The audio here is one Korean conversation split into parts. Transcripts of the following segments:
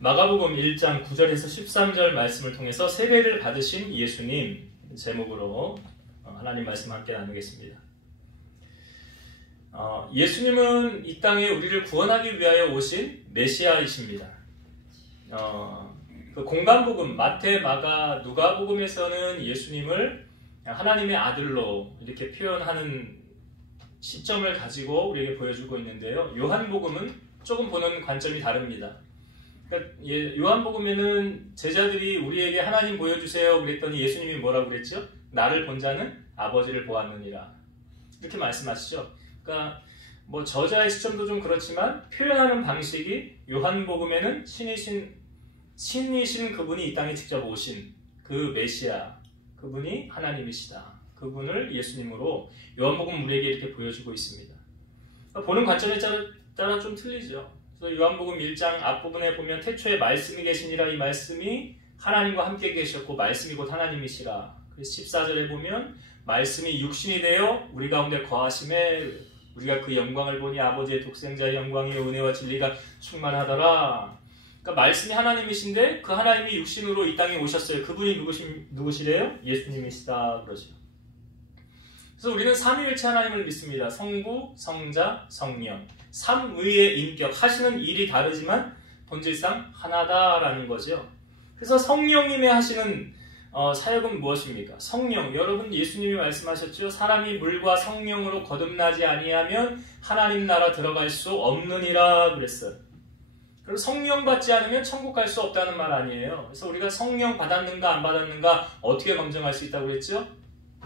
마가복음 1장 9절에서 13절 말씀을 통해서 세례를 받으신 예수님 제목으로 하나님 말씀 함께 나누겠습니다. 예수님은 이 땅에 우리를 구원하기 위하여 오신 메시아이십니다. 그 공간복음 마태, 마가, 누가복음에서는 예수님을 하나님의 아들로 이렇게 표현하는 시점을 가지고 우리에게 보여주고 있는데요. 요한복음은 조금 보는 관점이 다릅니다. 그러니까 요한복음에는 제자들이 우리에게 하나님 보여주세요 그랬더니 예수님이 뭐라고 그랬죠? 나를 본 자는 아버지를 보았느니라 이렇게 말씀하시죠. 그러니까 뭐 저자의 시점도 좀 그렇지만 표현하는 방식이 요한복음에는 신이신 그분이 이 땅에 직접 오신 그 메시아, 그분이 하나님이시다. 그분을 예수님으로 요한복음 우리에게 이렇게 보여주고 있습니다. 보는 관점에 따라 좀 틀리죠. 그래서 요한복음 1장 앞부분에 보면 태초에 말씀이 계시니라, 이 말씀이 하나님과 함께 계셨고 말씀이 곧 하나님이시라. 그래서 14절에 보면 말씀이 육신이 되어 우리 가운데 거하심에 우리가 그 영광을 보니 아버지의 독생자의 영광이 은혜와 진리가 충만하더라. 그러니까 말씀이 하나님이신데 그 하나님이 육신으로 이 땅에 오셨어요. 그분이 누구시래요? 예수님이시다 그러죠. 그래서 우리는 삼위일체 하나님을 믿습니다. 성부, 성자, 성령. 삼위의 인격, 하시는 일이 다르지만 본질상 하나다라는 거죠. 그래서 성령님의 하시는 사역은 무엇입니까? 성령, 여러분 예수님이 말씀하셨죠. 사람이 물과 성령으로 거듭나지 아니하면 하나님 나라 들어갈 수 없느니라 그랬어요. 그리고 성령 받지 않으면 천국 갈 수 없다는 말 아니에요. 그래서 우리가 성령 받았는가 안 받았는가 어떻게 검증할 수 있다고 그랬죠?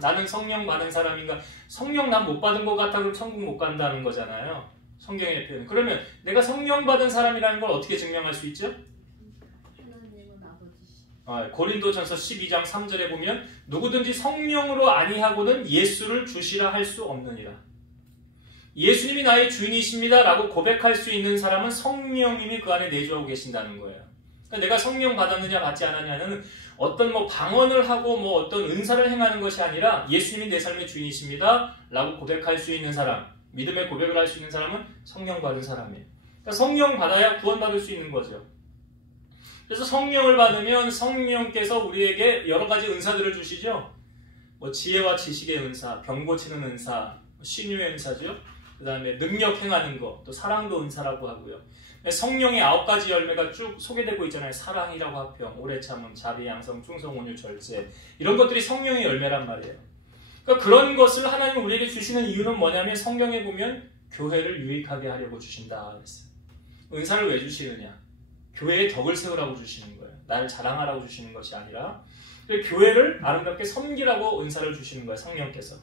나는 성령 받은 사람인가? 성령 난 못 받은 것 같아 그럼 천국 못 간다는 거잖아요. 성경의 표현. 그러면 내가 성령 받은 사람이라는 걸 어떻게 증명할 수 있죠? 고린도전서 12장 3절에 보면 누구든지 성령으로 아니하고는 예수를 주시라 할 수 없느니라. 예수님이 나의 주인이십니다 라고 고백할 수 있는 사람은 성령님이 그 안에 내주하고 계신다는 거예요. 그러니까 내가 성령 받았느냐 받지 않았느냐는 어떤 방언을 하고 어떤 은사를 행하는 것이 아니라 예수님이 내 삶의 주인이십니다 라고 고백할 수 있는 사람, 믿음의 고백을 할 수 있는 사람은 성령 받은 사람이에요. 그러니까 성령 받아야 구원받을 수 있는 거죠. 그래서 성령을 받으면 성령께서 우리에게 여러 가지 은사들을 주시죠. 지혜와 지식의 은사, 병 고치는 은사, 신유의 은사죠. 그 다음에 능력 행하는 것, 또 사랑도 은사라고 하고요. 성령의 9가지 열매가 쭉 소개되고 있잖아요. 사랑이라고 화평, 오래 참음, 자비, 양성, 충성, 온유, 절제. 이런 것들이 성령의 열매란 말이에요. 그러니까 그런 것을 하나님이 우리에게 주시는 이유는 뭐냐면 성경에 보면 교회를 유익하게 하려고 주신다 그랬어요. 은사를 왜 주시느냐? 교회에 덕을 세우라고 주시는 거예요. 나를 자랑하라고 주시는 것이 아니라 교회를 아름답게 섬기라고 은사를 주시는 거예요. 성령께서.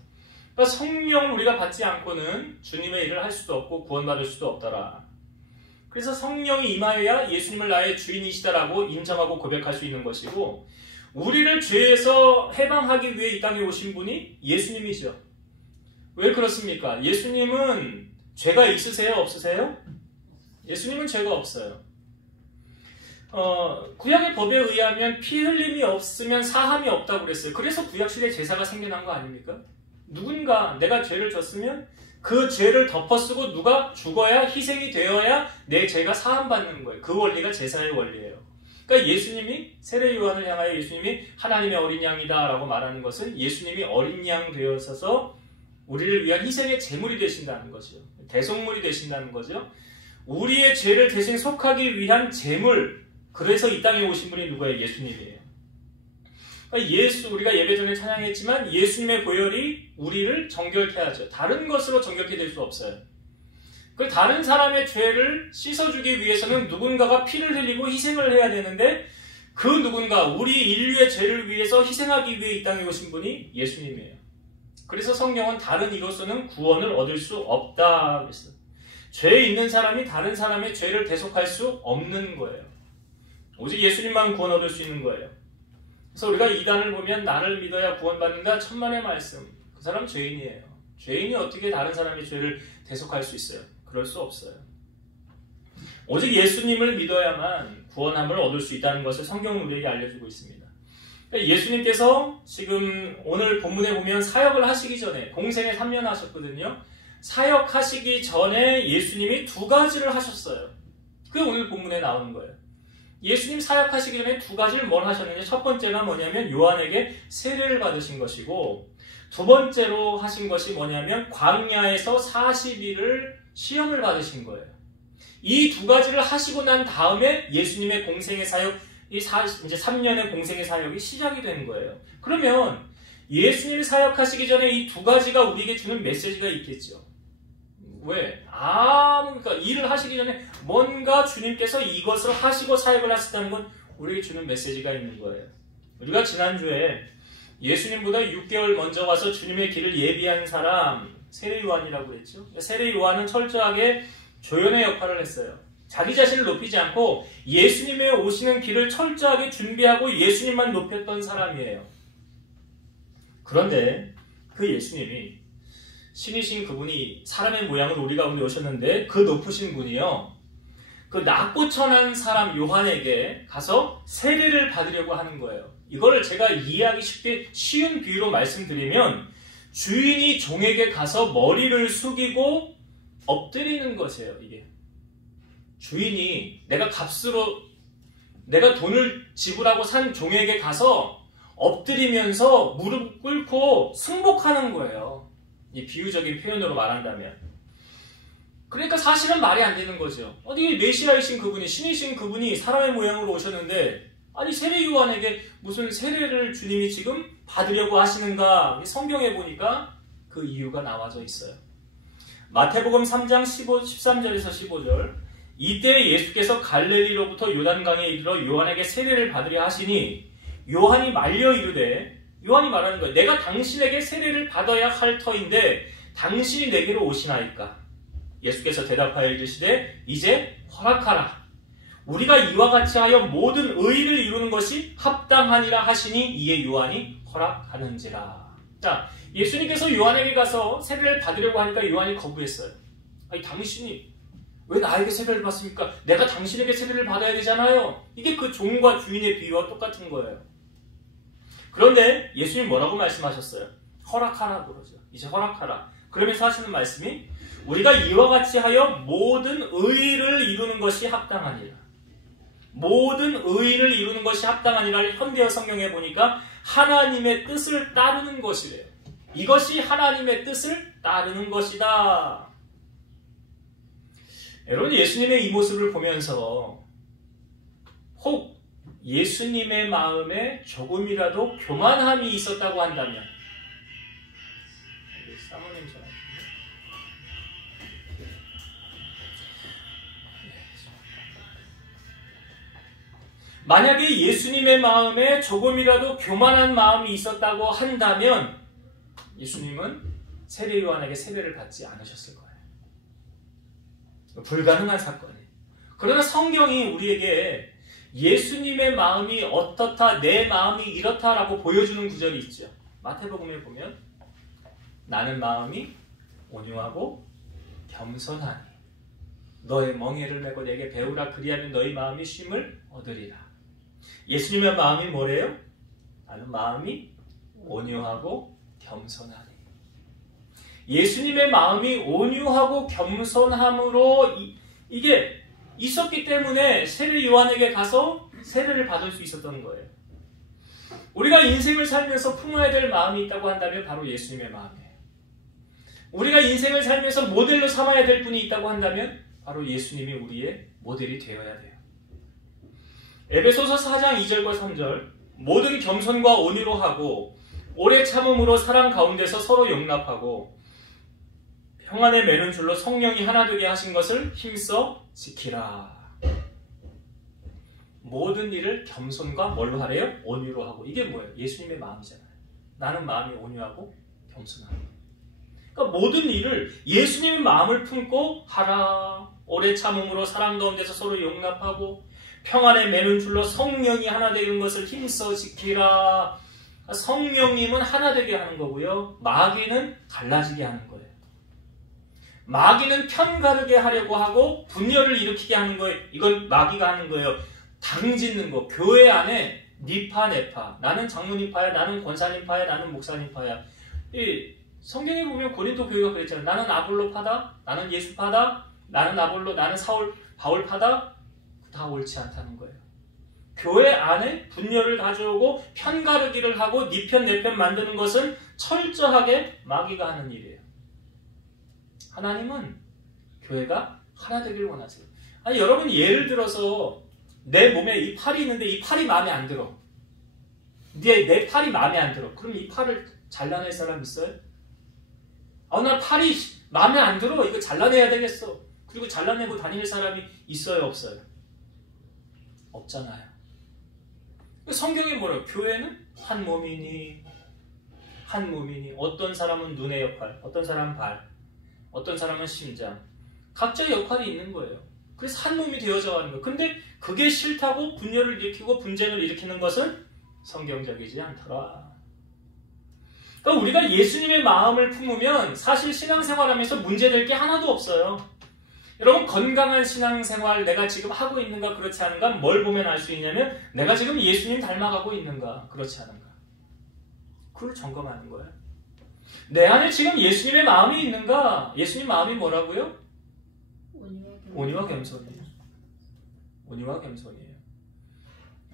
그러니까 성령을 우리가 받지 않고는 주님의 일을 할 수도 없고 구원받을 수도 없더라. 그래서 성령이 임하여야 예수님을 나의 주인이시다라고 인정하고 고백할 수 있는 것이고, 우리를 죄에서 해방하기 위해 이 땅에 오신 분이 예수님이죠. 왜 그렇습니까? 예수님은 죄가 있으세요? 없으세요? 예수님은 죄가 없어요. 구약의 법에 의하면 피 흘림이 없으면 사함이 없다고 그랬어요. 그래서 구약시대 제사가 생겨난 거 아닙니까? 누군가 내가 죄를 졌으면 그 죄를 덮어쓰고 누가 죽어야, 희생이 되어야 내 죄가 사함받는 거예요. 그 원리가 제사의 원리예요. 그러니까 예수님이, 세례 요한을 향하여 예수님이 하나님의 어린 양이다 라고 말하는 것은 예수님이 어린 양 되어서서 우리를 위한 희생의 제물이 되신다는 거죠. 대속물이 되신다는 거죠. 우리의 죄를 대신 속하기 위한 제물, 그래서 이 땅에 오신 분이 누구예요? 예수님이에요. 그러니까 우리가 예배 전에 찬양했지만 예수님의 보혈이 우리를 정결케 하죠. 다른 것으로 정결케 될 수 없어요. 그 다른 사람의 죄를 씻어주기 위해서는 누군가가 피를 흘리고 희생을 해야 되는데, 그 누군가, 우리 인류의 죄를 위해서 희생하기 위해 이 땅에 오신 분이 예수님이에요. 그래서 성경은 다른 이로서는 구원을 얻을 수 없다 그랬어요. 죄 있는 사람이 다른 사람의 죄를 대속할 수 없는 거예요. 오직 예수님만 구원 얻을 수 있는 거예요. 그래서 우리가 이단을 보면 나를 믿어야 구원받는다, 천만의 말씀. 그 사람 죄인이에요. 죄인이 어떻게 다른 사람의 죄를 대속할 수 있어요? 그럴 수 없어요. 오직 예수님을 믿어야만 구원함을 얻을 수 있다는 것을 성경은 우리에게 알려주고 있습니다. 예수님께서 지금 오늘 본문에 보면 사역을 하시기 전에 공생에 3년 하셨거든요. 사역하시기 전에 예수님이 2가지를 하셨어요. 그게 오늘 본문에 나오는 거예요. 예수님 사역하시기 전에 두 가지를 뭘 하셨느냐. 첫 번째가 뭐냐면 요한에게 세례를 받으신 것이고, 두 번째로 하신 것이 뭐냐면 광야에서 40일을 시험을 받으신 거예요. 이 두 가지를 하시고 난 다음에 예수님의 공생의 사역, 이제 3년의 공생의 사역이 시작이 되는 거예요. 그러면 예수님이 사역하시기 전에 이 두 가지가 우리에게 주는 메시지가 있겠죠. 왜? 그러니까 일을 하시기 전에 뭔가 주님께서 이것을 하시고 사역을 하셨다는 건 우리에게 주는 메시지가 있는 거예요. 우리가 지난주에 예수님보다 6개월 먼저 와서 주님의 길을 예비한 사람, 세례 요한이라고 했죠. 세례 요한은 철저하게 조연의 역할을 했어요. 자기 자신을 높이지 않고 예수님의 오시는 길을 철저하게 준비하고 예수님만 높였던 사람이에요. 그런데 그 예수님이, 신이신 그분이 사람의 모양으로 우리 가운데 오셨는데 그 높으신 분이요, 그 낮고 천한 사람 요한에게 가서 세례를 받으려고 하는 거예요. 이걸 제가 이해하기 쉽게 쉬운 비유로 말씀드리면, 주인이 종에게 가서 머리를 숙이고 엎드리는 것이에요. 이게 주인이 내가 돈을 지불하고 산 종에게 가서 엎드리면서 무릎 꿇고 승복하는 거예요. 이 비유적인 표현으로 말한다면. 그러니까 사실은 말이 안 되는 거죠. 어디 메시아이신 그분이, 신이신 그분이 사람의 모양으로 오셨는데, 아니 세례 요한에게 무슨 세례를 주님이 지금 받으려고 하시는가? 성경에 보니까 그 이유가 나와져 있어요. 마태복음 3장 13절에서 15절. 이때 예수께서 갈릴리로부터 요단강에 이르러 요한에게 세례를 받으려 하시니 요한이 말려 이르되, 요한이 말하는 거예요. 내가 당신에게 세례를 받아야 할 터인데 당신이 내게로 오시나이까? 예수께서 대답하여 이르시되 이제 허락하라. 우리가 이와 같이 하여 모든 의를 이루는 것이 합당하니라 하시니 이에 요한이 허락하는지라. 자, 예수님께서 요한에게 가서 세례를 받으려고 하니까 요한이 거부했어요. 아니 당신이 왜 나에게 세례를 받습니까? 내가 당신에게 세례를 받아야 되잖아요. 이게 그 종과 주인의 비유와 똑같은 거예요. 그런데 예수님 뭐라고 말씀하셨어요? 허락하라 그러죠. 이제 허락하라. 그러면서 하시는 말씀이 우리가 이와 같이 하여 모든 의를 이루는 것이 합당하니라. 모든 의를 이루는 것이 합당하니라를 현대어 성경에 보니까 하나님의 뜻을 따르는 것이래요. 이것이 하나님의 뜻을 따르는 것이다. 여러분, 예수님의 이 모습을 보면서 혹 예수님의 마음에 조금이라도 교만함이 있었다고 한다면, 사모님 전화. 만약에 예수님의 마음에 조금이라도 교만한 마음이 있었다고 한다면 예수님은 세례 요한에게 세례를 받지 않으셨을 거예요. 불가능한 사건이에요. 그러나 성경이 우리에게 예수님의 마음이 어떻다, 내 마음이 이렇다라고 보여주는 구절이 있죠. 마태복음에 보면 나는 마음이 온유하고 겸손하니 너의 멍에를 메고 내게 배우라. 그리하면 너희 마음이 쉼을 얻으리라. 예수님의 마음이 뭐래요? 나는 마음이 온유하고 겸손하니. 예수님의 마음이 온유하고 겸손함으로 이게 있었기 때문에 세례 요한에게 가서 세례를 받을 수 있었던 거예요. 우리가 인생을 살면서 품어야 될 마음이 있다고 한다면 바로 예수님의 마음이에요. 우리가 인생을 살면서 모델로 삼아야 될 분이 있다고 한다면 바로 예수님이 우리의 모델이 되어야 돼요. 에베소서 4장 2절과 3절. 모든 겸손과 온유로 하고 오래 참음으로 사랑 가운데서 서로 용납하고 평안에 매는 줄로 성령이 하나 되게 하신 것을 힘써 지키라. 모든 일을 겸손과 뭘로 하래요? 온유로 하고. 이게 뭐예요? 예수님의 마음이잖아요. 나는 마음이 온유하고 겸손하고. 그러니까 모든 일을 예수님의 마음을 품고 하라. 오래 참음으로 사랑 가운데서 서로 용납하고 평안에 매는 줄로 성령이 하나 되는 것을 힘써 지키라. 성령님은 하나 되게 하는 거고요. 마귀는 갈라지게 하는 거예요. 마귀는 편가르게 하려고 하고 분열을 일으키게 하는 거예요. 이건 마귀가 하는 거예요. 당짓는 거. 교회 안에 니파 내파. 나는 장로님파야, 나는 권사님파야, 나는 목사님파야. 이 성경에 보면 고린도 교회가 그랬잖아요. 나는 아볼로파다, 나는 예수파다, 나는 아볼로, 나는 바울파다. 다 옳지 않다는 거예요. 교회 안에 분열을 가져오고 편가르기를 하고 네 편 내 편 만드는 것은 철저하게 마귀가 하는 일이에요. 하나님은 교회가 하나 되길 원하세요. 아니 여러분 예를 들어서 내 몸에 이 팔이 있는데 이 팔이 마음에 안 들어. 내 팔이 마음에 안 들어. 그럼 이 팔을 잘라낼 사람 있어요? 나 팔이 마음에 안 들어. 이거 잘라내야 되겠어. 그리고 잘라내고 다닐 사람이 있어요? 없어요? 없잖아요. 성경에 뭐라고? 교회는 한 몸이니 한 몸이니 어떤 사람은 눈의 역할, 어떤 사람은 발, 어떤 사람은 심장. 각자의 역할이 있는 거예요. 그래서 한 몸이 되어져 가는 거예요. 근데 그게 싫다고 분열을 일으키고 분쟁을 일으키는 것은 성경적이지 않더라. 그러니까 우리가 예수님의 마음을 품으면 사실 신앙생활하면서 문제될 게 하나도 없어요. 여러분 건강한 신앙생활 내가 지금 하고 있는가 그렇지 않은가 뭘 보면 알 수 있냐면 내가 지금 예수님 닮아가고 있는가 그렇지 않은가 그걸 점검하는 거예요. 내 안에 지금 예수님의 마음이 있는가. 예수님 마음이 뭐라고요? 온유와 겸손이에요. 온유와 겸손이에요.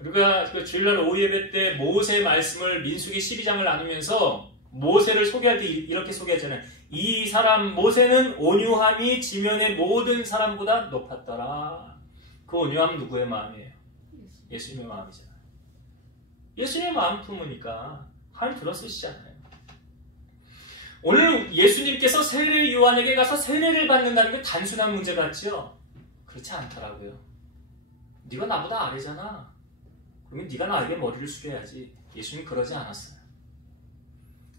우리가 그 주일날 오후 예배 때 모세 말씀을 민수기 12장을 나누면서 모세를 소개할 때 이렇게 소개하잖아요. 이 사람 모세는 온유함이 지면의 모든 사람보다 높았더라. 그 온유함은 누구의 마음이에요? 예수님의 마음이잖아요. 예수님의 마음 품으니까 하나님 들어쓰시잖아요. 오늘 예수님께서 세례 요한에게 가서 세례를 받는다는 게 단순한 문제 같죠? 그렇지 않더라고요. 네가 나보다 아래잖아. 그러면 네가 나에게 머리를 숙여야지. 예수님 그러지 않았어요.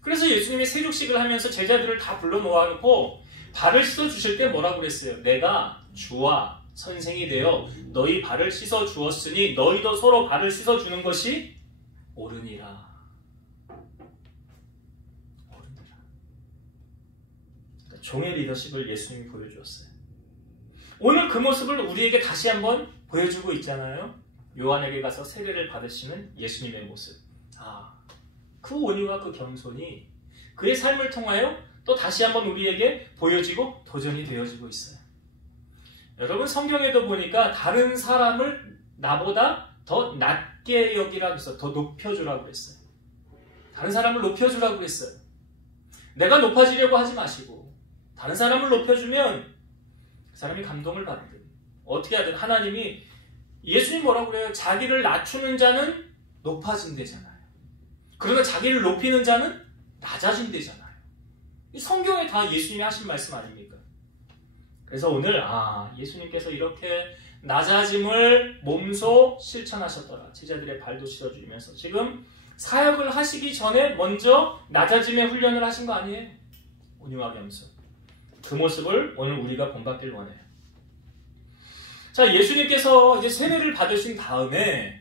그래서 예수님이 세족식을 하면서 제자들을 다 불러 놓아놓고 발을 씻어주실 때 뭐라고 그랬어요? 내가 주와 선생이 되어 너희 발을 씻어 주었으니 너희도 서로 발을 씻어주는 것이 옳으니라. 옳으니라. 종의 리더십을 예수님이 보여주었어요. 오늘 그 모습을 우리에게 다시 한번 보여주고 있잖아요. 요한에게 가서 세례를 받으시는 예수님의 모습. 그 온유와 그 겸손이 그의 삶을 통하여 또 다시 한번 우리에게 보여지고 도전이 되어지고 있어요. 여러분 성경에도 보니까 다른 사람을 나보다 더 낮게 여기라고 했어요. 더 높여주라고 했어요. 다른 사람을 높여주라고 했어요. 내가 높아지려고 하지 마시고 다른 사람을 높여주면 그 사람이 감동을 받든 어떻게 하든 하나님이 예수님 뭐라고 그래요? 자기를 낮추는 자는 높아진대잖아요. 그러나 자기를 높이는 자는 낮아진대잖아요. 이 성경에 다 예수님이 하신 말씀 아닙니까? 그래서 오늘 예수님께서 이렇게 낮아짐을 몸소 실천하셨더라. 제자들의 발도 씻어주면서 지금 사역을 하시기 전에 먼저 낮아짐의 훈련을 하신 거 아니에요? 온유와 겸손. 그 모습을 오늘 우리가 본받길 원해요. 자, 예수님께서 이제 세례를 받으신 다음에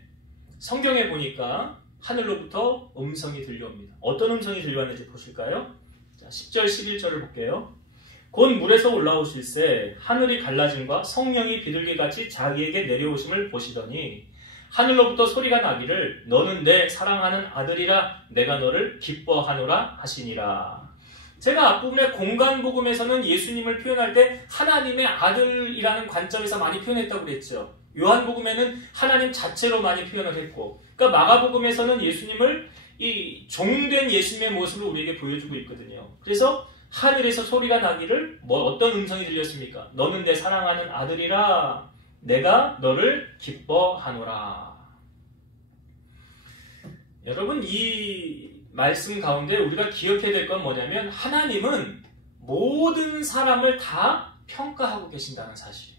성경에 보니까 하늘로부터 음성이 들려옵니다. 어떤 음성이 들려왔는지 보실까요? 자, 10절 11절을 볼게요. 곧 물에서 올라오실새 하늘이 갈라짐과 성령이 비둘기같이 자기에게 내려오심을 보시더니 하늘로부터 소리가 나기를 너는 내 사랑하는 아들이라 내가 너를 기뻐하노라 하시니라. 제가 앞부분에 공간복음에서는 예수님을 표현할 때 하나님의 아들이라는 관점에서 많이 표현했다고 그랬죠. 요한복음에는 하나님 자체로 많이 표현을 했고, 그러니까 마가복음에서는 예수님을 이 종된 예수님의 모습을 우리에게 보여주고 있거든요. 그래서 하늘에서 소리가 나기를 어떤 음성이 들렸습니까? 너는 내 사랑하는 아들이라 내가 너를 기뻐하노라. 여러분 이 말씀 가운데 우리가 기억해야 될 건 뭐냐면 하나님은 모든 사람을 다 평가하고 계신다는 사실.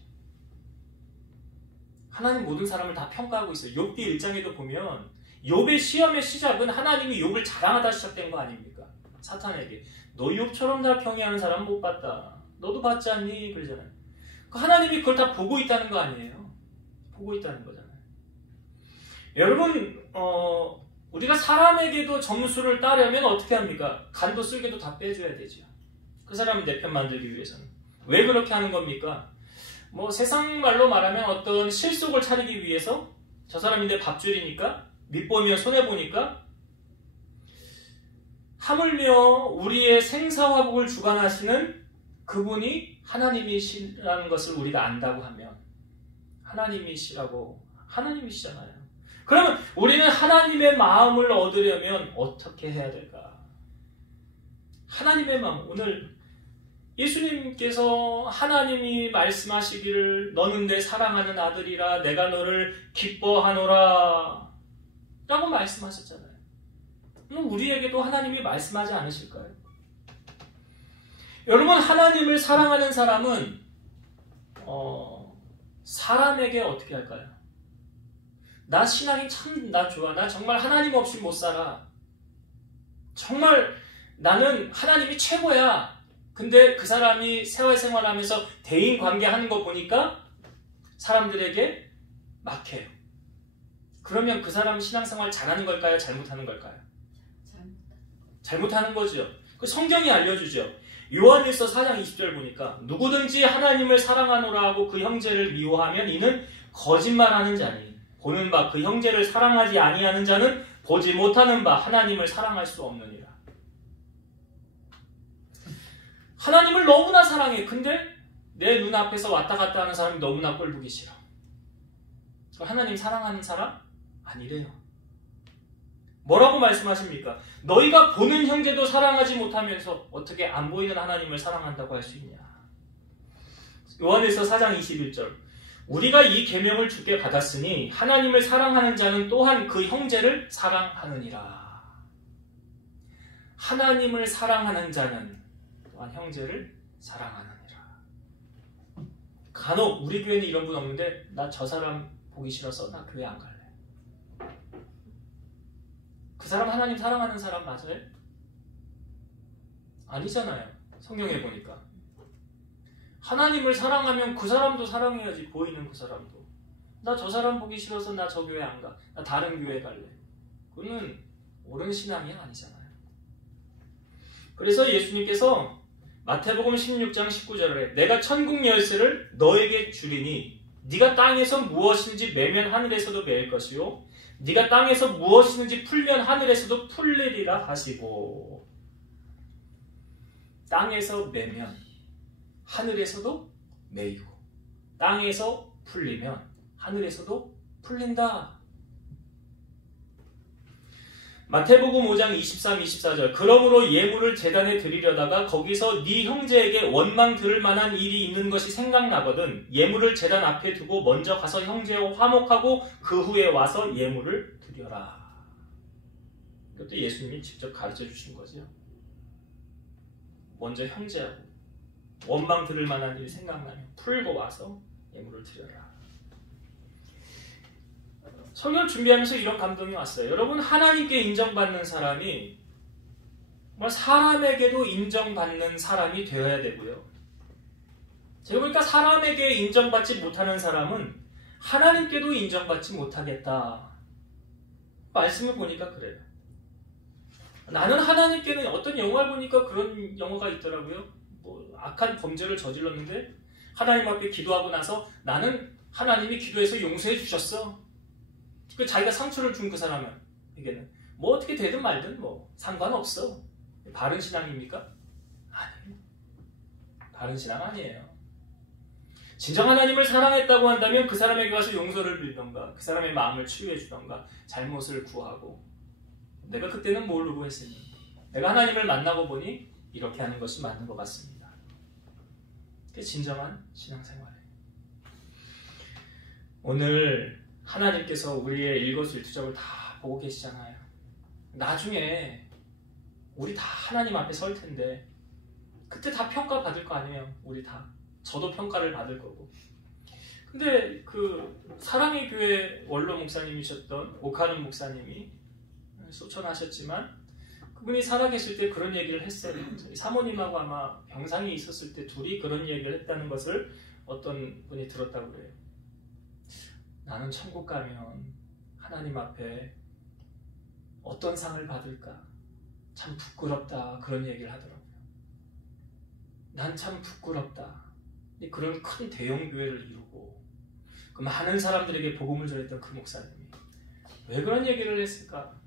하나님 모든 사람을 다 평가하고 있어요. 욥기 1장에도 보면 욥의 시험의 시작은 하나님이 욥을 자랑하다 시작된 거 아닙니까? 사탄에게 너 욥처럼 날 경외하는 사람 못 봤다. 너도 봤지 않니? 그러잖아요. 하나님이 그걸 다 보고 있다는 거 아니에요? 보고 있다는 거잖아요. 여러분 우리가 사람에게도 점수를 따려면 어떻게 합니까? 간도 쓸개도 다 빼줘야 되죠. 그 사람을 내 편 만들기 위해서는. 왜 그렇게 하는 겁니까? 세상 말로 말하면 어떤 실속을 차리기 위해서 저 사람이 내 밥줄이니까 밑보이면 손해보니까 하물며 우리의 생사화복을 주관하시는 그분이 하나님이시라는 것을 우리가 안다고 하면 하나님이시잖아요. 그러면 우리는 하나님의 마음을 얻으려면 어떻게 해야 될까? 하나님의 마음. 오늘 예수님께서 하나님이 말씀하시기를 너는 내 사랑하는 아들이라 내가 너를 기뻐하노라 라고 말씀하셨잖아요. 그럼 우리에게도 하나님이 말씀하지 않으실까요? 여러분, 하나님을 사랑하는 사람은 사람에게 어떻게 할까요? 나 신앙이 참 나 좋아. 나 정말 하나님 없이 못 살아. 정말 나는 하나님이 최고야. 근데 그 사람이 세월생활하면서 대인관계 하는 거 보니까 사람들에게 막혀요. 그러면 그 사람 신앙생활 잘하는 걸까요? 잘못하는 걸까요? 잘못하는 거죠. 그 성경이 알려주죠. 요한일서 4장 20절 보니까 누구든지 하나님을 사랑하노라 하고 그 형제를 미워하면 이는 거짓말하는 자니 보는 바 그 형제를 사랑하지 아니하는 자는 보지 못하는 바 하나님을 사랑할 수 없느니라. 하나님을 너무나 사랑해. 근데 내 눈앞에서 왔다 갔다 하는 사람이 너무나 꼴보기 싫어. 하나님 사랑하는 사람? 아니래요. 뭐라고 말씀하십니까? 너희가 보는 형제도 사랑하지 못하면서 어떻게 안 보이는 하나님을 사랑한다고 할 수 있냐? 요한일서 4장 21절 우리가 이 계명을 주께 받았으니 하나님을 사랑하는 자는 또한 그 형제를 사랑하느니라. 하나님을 사랑하는 자는 또한 형제를 사랑하느니라. 간혹 우리 교회는 이런 분 없는데 나 저 사람 보기 싫어서 나 교회 안 갈래. 그 사람 하나님 사랑하는 사람 맞아요? 아니잖아요. 성경에 보니까. 하나님을 사랑하면 그 사람도 사랑해야지. 보이는 그 사람도. 나 저 사람 보기 싫어서 나 저 교회 안 가. 나 다른 교회 갈래. 그거는 옳은 신앙이 아니잖아요. 그래서 예수님께서 마태복음 16장 19절에 내가 천국 열쇠를 너에게 주리니 네가 땅에서 무엇인지 매면 하늘에서도 매일 것이요 네가 땅에서 무엇이든지 풀면 하늘에서도 풀리리라 하시고 땅에서 매면 하늘에서도 매이고 땅에서 풀리면 하늘에서도 풀린다. 마태복음 5장 23, 24절 그러므로 예물을 제단에 드리려다가 거기서 네 형제에게 원망 들을 만한 일이 있는 것이 생각나거든 예물을 제단 앞에 두고 먼저 가서 형제와 화목하고 그 후에 와서 예물을 드려라. 이것도 예수님이 직접 가르쳐 주신 거죠. 먼저 형제하고 원망 들을 만한 일이 생각나면 풀고 와서 예물을 드려라. 설교를 준비하면서 이런 감동이 왔어요. 여러분, 하나님께 인정받는 사람이 사람에게도 인정받는 사람이 되어야 되고요. 제가 보니까 사람에게 인정받지 못하는 사람은 하나님께도 인정받지 못하겠다. 말씀을 보니까 그래요. 나는 하나님께는 어떤 영화를 보니까 그런 영화가 있더라고요. 악한 범죄를 저질렀는데 하나님 앞에 기도하고 나서 나는 하나님이 기도해서 용서해 주셨어. 그 자기가 상처를 준 그 사람에게는 뭐 어떻게 되든 말든 뭐 상관없어. 바른 신앙입니까? 아니에요. 바른 신앙 아니에요. 진정 하나님을 사랑했다고 한다면 그 사람에게 와서 용서를 빌던가 그 사람의 마음을 치유해 주던가 잘못을 구하고 내가 그때는 모르고 했으니 내가 하나님을 만나고 보니 이렇게 하는 것이 맞는 것 같습니다. 그게 진정한 신앙생활이에요. 오늘 하나님께서 우리의 일거수일투족을 다 보고 계시잖아요. 나중에 우리 다 하나님 앞에 설 텐데 그때 다 평가받을 거 아니에요. 우리 다. 저도 평가를 받을 거고. 근데 그 사랑의 교회 원로 목사님이셨던 오카는 목사님이 소천하셨지만 그분이 살아계실 때 그런 얘기를 했어요. 저희 사모님하고 아마 병상이 있었을 때 둘이 그런 얘기를 했다는 것을 어떤 분이 들었다고 그래요. 나는 천국 가면 하나님 앞에 어떤 상을 받을까? 참 부끄럽다. 그런 얘기를 하더라고요. 난 참 부끄럽다. 그런 큰 대형 교회를 이루고 그 많은 사람들에게 복음을 전했던 그 목사님이 왜 그런 얘기를 했을까?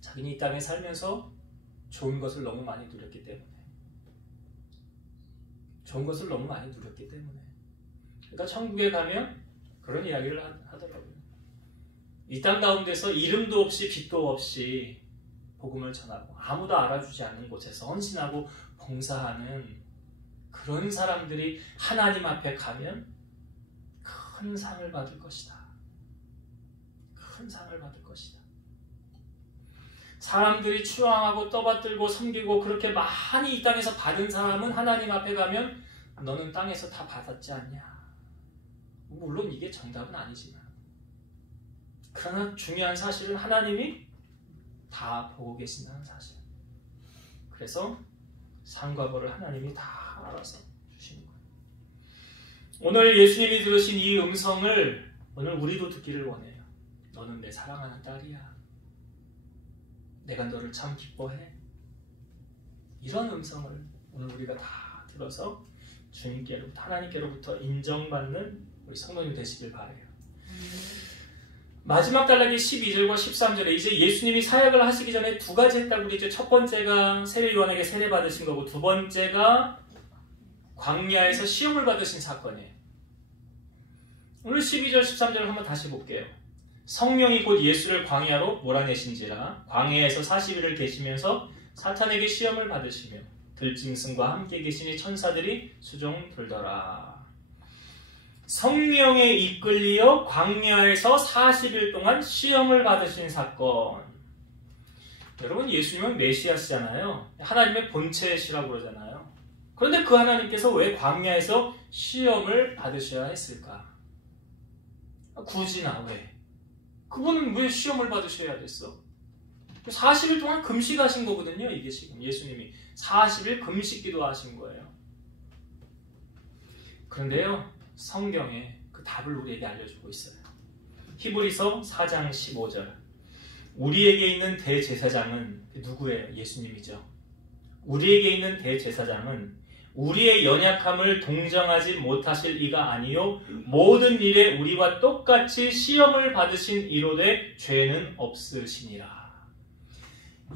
자기는 이 땅에 살면서 좋은 것을 너무 많이 누렸기 때문에 그러니까 천국에 가면 그런 이야기를 하더라고요. 이 땅 가운데서 이름도 없이 빛도 없이 복음을 전하고 아무도 알아주지 않는 곳에서 헌신하고 봉사하는 그런 사람들이 하나님 앞에 가면 큰 상을 받을 것이다. 큰 상을 받을 것이다. 사람들이 추앙하고 떠받들고 섬기고 그렇게 많이 이 땅에서 받은 사람은 하나님 앞에 가면 너는 땅에서 다 받았지 않냐. 물론 이게 정답은 아니지만 그러나 중요한 사실은 하나님이 다 보고 계신다는 사실. 그래서 상과 벌을 하나님이 다 알아서 주시는 거예요. 오늘 예수님이 들으신 이 음성을 오늘 우리도 듣기를 원해요. 너는 내 사랑하는 딸이야. 내가 너를 참 기뻐해. 이런 음성을 오늘 우리가 다 들어서 주님께로부터 하나님께로부터 인정받는 우리 성도님 되시길 바라요. 마지막 단락이 12절과 13절에 이제 예수님이 사역을 하시기 전에 두 가지 했다고 그랬죠. 첫 번째가 세례요한에게 세례 받으신 거고 두 번째가 광야에서 시험을 받으신 사건이에요. 오늘 12절 13절을 한번 다시 볼게요. 성령이 곧 예수를 광야로 몰아내신지라 광야에서 40일을 계시면서 사탄에게 시험을 받으시며 들짐승과 함께 계시니 천사들이 수종 들더라. 성령에 이끌리어 광야에서 40일 동안 시험을 받으신 사건. 여러분 예수님은 메시아시잖아요. 하나님의 본체시라고 그러잖아요. 그런데 그 하나님께서 왜 광야에서 시험을 받으셔야 했을까? 굳이나 왜? 그분은 왜 시험을 받으셔야 됐어? 40일 동안 금식하신 거거든요. 이게 지금 예수님이 40일 금식기도 하신 거예요. 그런데요. 성경에 그 답을 우리에게 알려주고 있어요. 히브리서 4장 15절. 우리에게 있는 대제사장은 누구예요? 예수님이죠. 우리에게 있는 대제사장은 우리의 연약함을 동정하지 못하실 이가 아니요 모든 일에 우리와 똑같이 시험을 받으신 이로되 죄는 없으시니라.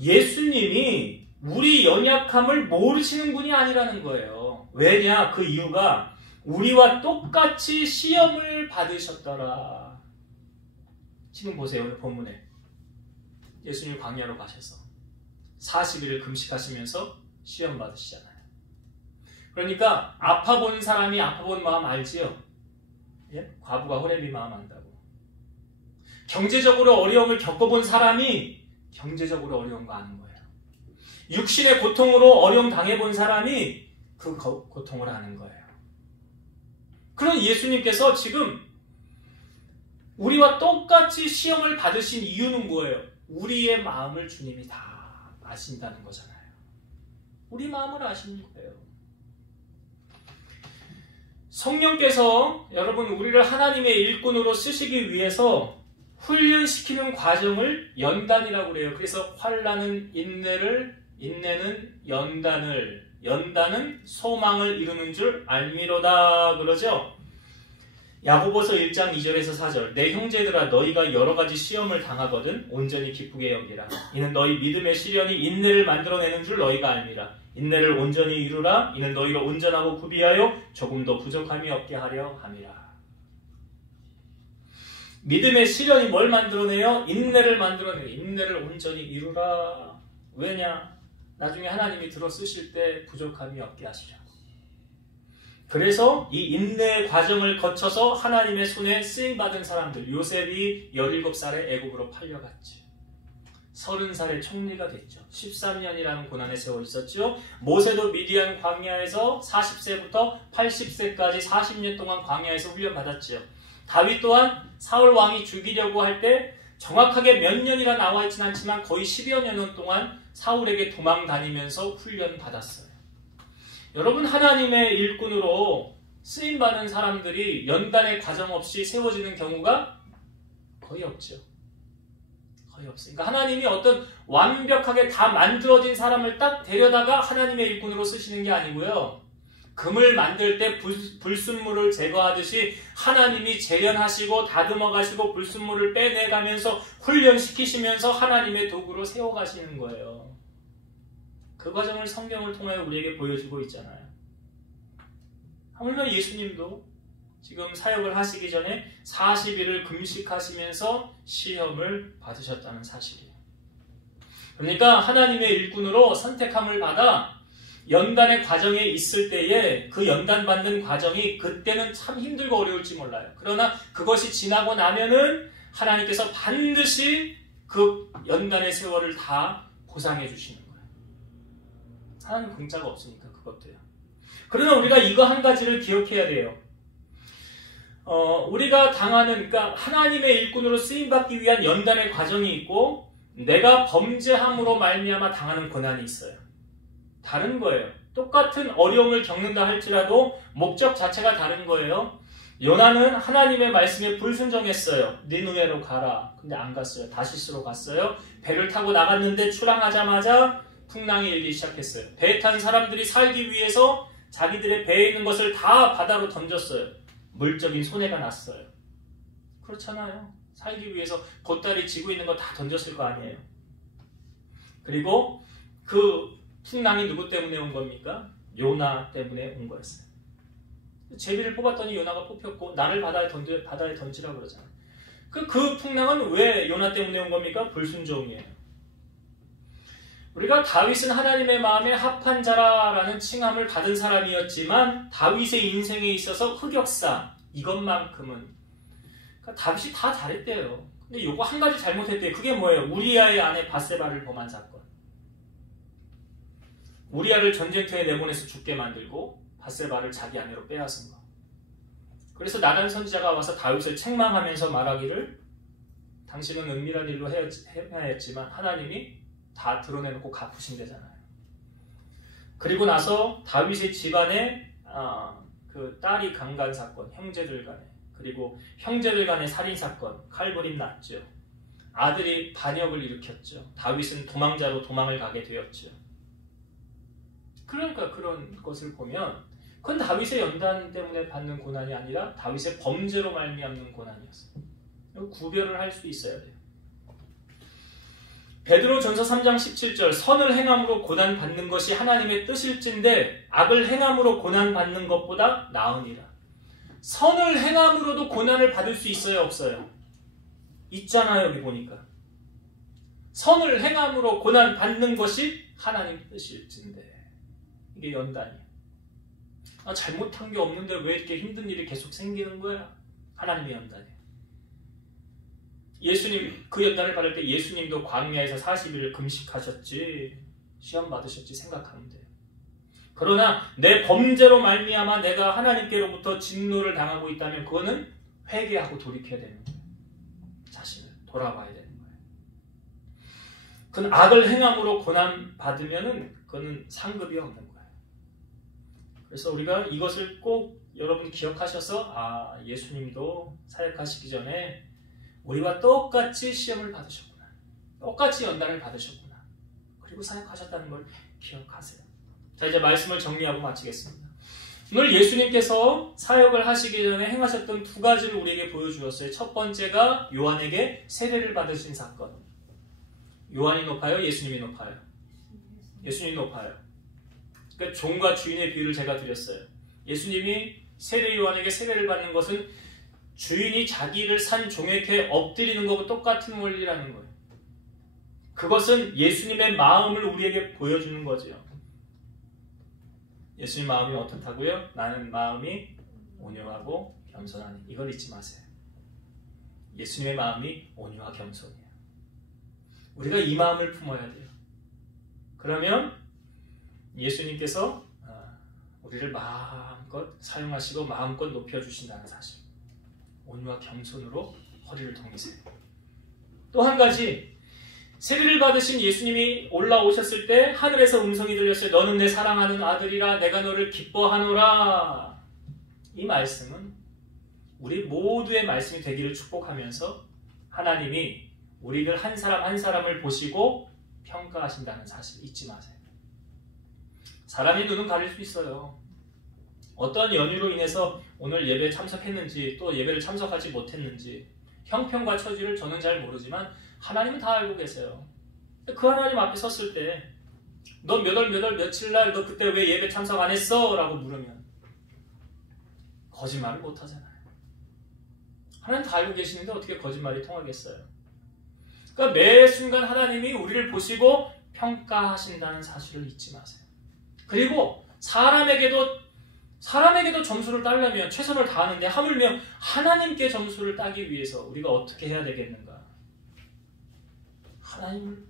예수님이 우리 연약함을 모르시는 분이 아니라는 거예요. 왜냐? 그 이유가 우리와 똑같이 시험을 받으셨더라. 지금 보세요. 오늘 본문에 예수님이 광야로 가셔서 40일을 금식하시면서 시험 받으시잖아요. 그러니까 아파본 사람이 아파본 마음 알지요? 예? 과부가 호렙이 마음 안다고. 경제적으로 어려움을 겪어본 사람이 경제적으로 어려운 거 아는 거예요. 육신의 고통으로 어려움 당해본 사람이 그 고통을 아는 거예요. 그런 예수님께서 지금 우리와 똑같이 시험을 받으신 이유는 뭐예요? 우리의 마음을 주님이 다 아신다는 거잖아요. 우리 마음을 아시는 거예요. 성령께서 여러분 우리를 하나님의 일꾼으로 쓰시기 위해서 훈련시키는 과정을 연단이라고 그래요. 그래서 환난은 인내를, 인내는 연단을, 연단은 소망을 이루는 줄 알미로다 그러죠. 야고보서 1장 2절에서 4절. 내 형제들아 너희가 여러 가지 시험을 당하거든 온전히 기쁘게 여기라. 이는 너희 믿음의 시련이 인내를 만들어내는 줄 너희가 알미라. 인내를 온전히 이루라. 이는 너희가 온전하고 구비하여 조금도 부족함이 없게 하려 함이라. 믿음의 시련이 뭘 만들어내요? 인내를 만들어내요. 인내를 온전히 이루라. 왜냐? 나중에 하나님이 들어 쓰실 때 부족함이 없게 하시려고. 그래서 이 인내의 과정을 거쳐서 하나님의 손에 쓰임받은 사람들, 요셉이 17살에 애국으로 팔려갔죠. 30살에 총리가 됐죠. 13년이라는 고난의 세월이 있었죠. 모세도 미디안 광야에서 40세부터 80세까지 40년 동안 광야에서 훈련받았죠. 다윗 또한 사울 왕이 죽이려고 할 때 정확하게 몇 년이라 나와 있진 않지만 거의 10여 년 동안 사울에게 도망 다니면서 훈련 받았어요. 여러분 하나님의 일꾼으로 쓰임받는 사람들이 연단의 과정 없이 세워지는 경우가 거의 없죠. 거의 없어요. 그러니까 하나님이 어떤 완벽하게 다 만들어진 사람을 딱 데려다가 하나님의 일꾼으로 쓰시는 게 아니고요. 금을 만들 때 불순물을 제거하듯이 하나님이 재련하시고 다듬어 가시고 불순물을 빼내가면서 훈련시키시면서 하나님의 도구로 세워가시는 거예요. 그 과정을 성경을 통하여 우리에게 보여주고 있잖아요. 하물며 예수님도 지금 사역을 하시기 전에 40일을 금식하시면서 시험을 받으셨다는 사실이에요. 그러니까 하나님의 일꾼으로 선택함을 받아 연단의 과정에 있을 때에 그 연단받는 과정이 그때는 참 힘들고 어려울지 몰라요. 그러나 그것이 지나고 나면은 하나님께서 반드시 그 연단의 세월을 다 보상해 주시는 거예요. 하나님 공짜가 없으니까 그것도요. 그러나 우리가 이거 한 가지를 기억해야 돼요. 우리가 당하는, 그러니까 하나님의 일꾼으로 쓰임받기 위한 연단의 과정이 있고 내가 범죄함으로 말미암아 당하는 고난이 있어요. 다른 거예요. 똑같은 어려움을 겪는다 할지라도 목적 자체가 다른 거예요. 요나는 하나님의 말씀에 불순종했어요. 니느웨로 가라. 근데 안 갔어요. 다시스로 갔어요. 배를 타고 나갔는데 출항하자마자 풍랑이 일기 시작했어요. 배에 탄 사람들이 살기 위해서 자기들의 배에 있는 것을 다 바다로 던졌어요. 물적인 손해가 났어요. 그렇잖아요. 살기 위해서 보따리 지고 있는 거 다 던졌을 거 아니에요. 그리고 그 풍랑이 누구 때문에 온 겁니까? 요나 때문에 온 거였어요. 제비를 뽑았더니 요나가 뽑혔고 나를 바다에 던지라 그러잖아요. 그 풍랑은 왜 요나 때문에 온 겁니까? 불순종이에요. 우리가 다윗은 하나님의 마음에 합한 자라라는 칭함을 받은 사람이었지만 다윗의 인생에 있어서 흑역사 이것만큼은 그러니까 다윗이 다 잘했대요. 근데 요거 한 가지 잘못했대요. 그게 뭐예요? 우리아의 아내 밧세바를 범한 사건. 우리아를 전쟁터에 내보내서 죽게 만들고 밧세바를 자기 아내로 빼앗은 거. 그래서 나단 선지자가 와서 다윗을 책망하면서 말하기를 당신은 은밀한 일로 행하였지만 하나님이 다 드러내놓고 갚으신대잖아요. 그리고 나서 다윗의 집안에 그 딸이 강간 사건, 형제들 간에, 그리고 형제들 간의 살인 사건, 칼부림 났죠. 아들이 반역을 일으켰죠. 다윗은 도망자로 도망을 가게 되었죠. 그러니까 그런 것을 보면 그건 다윗의 연단 때문에 받는 고난이 아니라 다윗의 범죄로 말미암는 고난이었어요. 구별을 할 수 있어야 돼요. 베드로전서 3장 17절 선을 행함으로 고난받는 것이 하나님의 뜻일진데 악을 행함으로 고난받는 것보다 나으니라. 선을 행함으로도 고난을 받을 수 있어요? 없어요? 있잖아요. 여기 보니까 선을 행함으로 고난받는 것이 하나님 뜻일진데 이게 연단이에요. 잘못한 게 없는데 왜 이렇게 힘든 일이 계속 생기는 거야? 하나님의 연단이에요. 예수님 그 연단을 받을 때 예수님도 광야에서 40일을 금식하셨지 시험 받으셨지 생각하면 돼요. 그러나 내 범죄로 말미암아 내가 하나님께로부터 진노를 당하고 있다면 그거는 회개하고 돌이켜야 되는 거예요. 자신을 돌아봐야 되는 거예요. 그건 악을 행함으로 고난 받으면은 그거는 상급이 없는 거예요. 그래서 우리가 이것을 꼭 여러분 기억하셔서 예수님도 사역하시기 전에 우리와 똑같이 시험을 받으셨구나. 똑같이 연단을 받으셨구나. 그리고 사역하셨다는 걸 기억하세요. 자, 이제 말씀을 정리하고 마치겠습니다. 오늘 예수님께서 사역을 하시기 전에 행하셨던 두 가지를 우리에게 보여주었어요. 첫 번째가 요한에게 세례를 받으신 사건. 요한이 높아요? 예수님이 높아요? 예수님이 높아요. 그러니까 종과 주인의 비유를 제가 드렸어요. 예수님이 세례 요한에게 세례를 받는 것은 주인이 자기를 산 종에게 엎드리는 것과 똑같은 원리라는 거예요. 그것은 예수님의 마음을 우리에게 보여주는 거죠. 예수님 마음이 어떻다고요? 나는 마음이 온유하고 겸손하니. 이걸 잊지 마세요. 예수님의 마음이 온유와 겸손이에요. 우리가 이 마음을 품어야 돼요. 그러면 예수님께서 우리를 마음껏 사용하시고 마음껏 높여주신다는 사실. 온유와 겸손으로 허리를 동이세요. 또 한 가지, 세례를 받으신 예수님이 올라오셨을 때 하늘에서 음성이 들렸어요. 너는 내 사랑하는 아들이라 내가 너를 기뻐하노라. 이 말씀은 우리 모두의 말씀이 되기를 축복하면서 하나님이 우리들 한 사람 한 사람을 보시고 평가하신다는 사실 잊지 마세요. 사람의 눈은 가릴 수 있어요. 어떤 연유로 인해서 오늘 예배에 참석했는지 또 예배를 참석하지 못했는지 형편과 처지를 저는 잘 모르지만 하나님은 다 알고 계세요. 그 하나님 앞에 섰을 때 너 몇 월 며칠 날 너 그때 왜 예배 참석 안 했어? 라고 물으면 거짓말을 못 하잖아요. 하나님 다 알고 계시는데 어떻게 거짓말이 통하겠어요? 그러니까 매 순간 하나님이 우리를 보시고 평가하신다는 사실을 잊지 마세요. 그리고 사람에게도 점수를 따려면 최선을 다하는데 하물며 하나님께 점수를 따기 위해서 우리가 어떻게 해야 되겠는가? 하나님을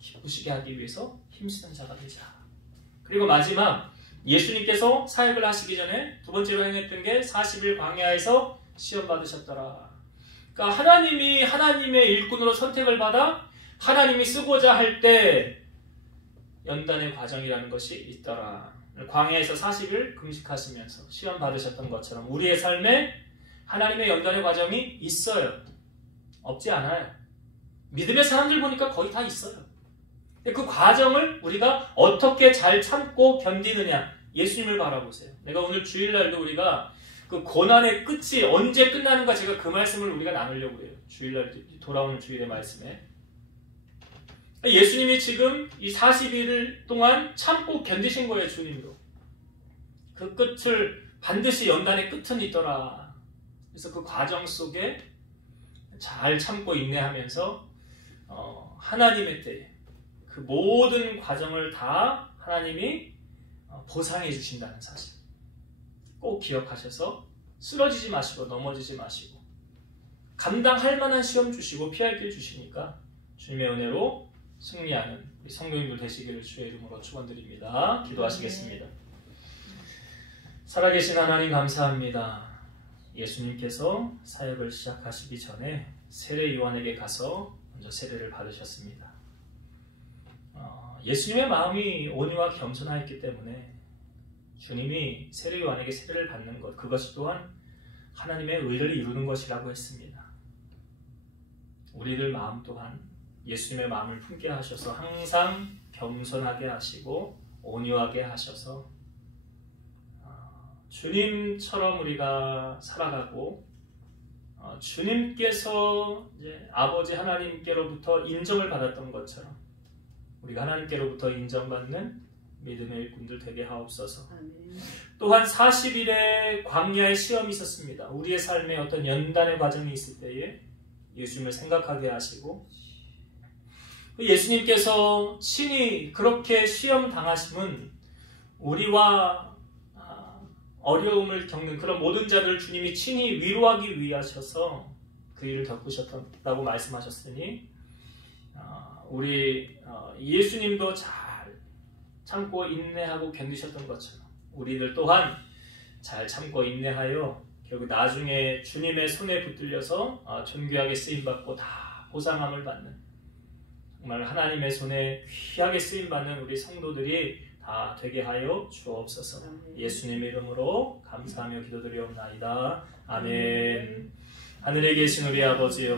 기쁘시게 하기 위해서 힘쓰는 자가 되자. 그리고 마지막, 예수님께서 사역을 하시기 전에 두 번째로 행했던 게 40일 광야에서 시험 받으셨더라. 그러니까 하나님이 하나님의 일꾼으로 선택을 받아 하나님이 쓰고자 할 때 연단의 과정이라는 것이 있더라. 광야에서 40일 금식하시면서 시험 받으셨던 것처럼 우리의 삶에 하나님의 연단의 과정이 있어요. 없지 않아요. 믿음의 사람들 보니까 거의 다 있어요. 그 과정을 우리가 어떻게 잘 참고 견디느냐, 예수님을 바라보세요. 내가 오늘 주일날도 우리가 그 고난의 끝이 언제 끝나는가, 제가 그 말씀을 우리가 나누려고 해요. 주일날, 돌아오는 주일의 말씀에. 예수님이 지금 이 40일 동안 참고 견디신 거예요. 주님도. 그 끝을 반드시 연단의 끝은 있더라. 그래서 그 과정 속에 잘 참고 인내하면서 하나님의 때에 그 모든 과정을 다 하나님이 보상해 주신다는 사실 꼭 기억하셔서 쓰러지지 마시고 넘어지지 마시고 감당할 만한 시험 주시고 피할 길 주시니까 주님의 은혜로 승리하는 우리 성도님들 되시기를 주의 이름으로 축원드립니다. 기도하시겠습니다. 살아계신 하나님 감사합니다. 예수님께서 사역을 시작하시기 전에 세례 요한에게 가서 먼저 세례를 받으셨습니다. 예수님의 마음이 온유와 겸손하였기 때문에 주님이 세례 요한에게 세례를 받는 것, 그것이 또한 하나님의 의를 이루는 것이라고 했습니다. 우리들 마음 또한 예수님의 마음을 품게 하셔서 항상 겸손하게 하시고 온유하게 하셔서 주님처럼 우리가 살아가고 주님께서 이제 아버지 하나님께로부터 인정을 받았던 것처럼 우리가 하나님께로부터 인정받는 믿음의 일꾼들 되게 하옵소서. 또한 40일의 광야의 시험이 있었습니다. 우리의 삶에 어떤 연단의 과정이 있을 때에 예수님을 생각하게 하시고 예수님께서 친히 그렇게 시험 당하심은 우리와 어려움을 겪는 그런 모든 자들을 주님이 친히 위로하기 위하셔서 그 일을 겪으셨다고 말씀하셨으니 우리 예수님도 잘 참고 인내하고 견디셨던 것처럼 우리들 또한 잘 참고 인내하여 결국 나중에 주님의 손에 붙들려서 존귀하게 쓰임받고 다 보상함을 받는 정말 하나님의 손에 귀하게 쓰임받는 우리 성도들이 다 되게 하여 주옵소서. 예수님 이름으로 감사하며 기도드리옵나이다. 아멘. 하늘에 계신 우리 아버지여